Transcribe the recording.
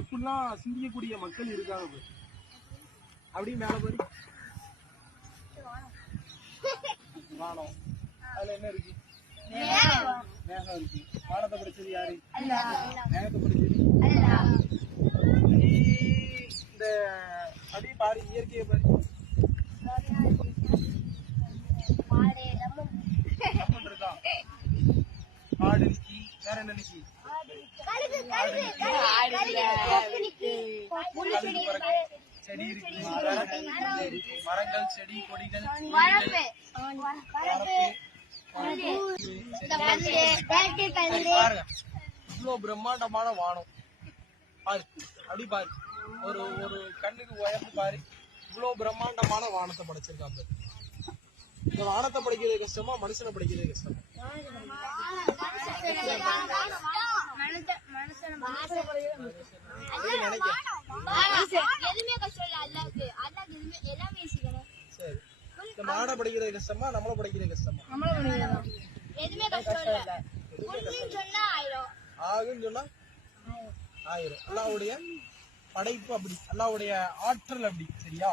எப்படிலாம் சிந்திக்கக்கூடிய மக்கள் இருக்காங்க பாரு. அப்படியே மேல பாரு வானம். அதுல என்ன இருக்கு? மேகம் இருக்கு. வானத்தை படிச்சது யாரு? மேகத்தை படிச்சது இந்த அப்படியே பாரு, இயற்கையை பாரு. இருக்கா? ஆடு நிக்கி. வேற என்ன நிக்கி? செடி இருக்கு, மரங்கள், செடி, கொடிகள், இவ்வளவு பிரம்மாண்டமான வானம் பாரு. அப்படி பாரு, ஒரு ஒரு கண்ணுக்கு உயர்ந்து பாரு. இவ்வளவு பிரம்மாண்டமான வானத்தை படைச்சிருக்காங்க. இந்த வானத்தை படைக்கிறது கஷ்டமா, மனுஷனை படைக்கிறது கஷ்டமா? சரி, இந்த மாடை படிக்கிறது கஷ்டமா, நம்மள படிக்கிறது கஷ்டமா? ஆகுன்னு சொன்னா ஆயிரும். அல்லாவுடைய படைப்பு அப்படி, அல்லாவுடைய ஆற்றல் அப்படி. சரியா?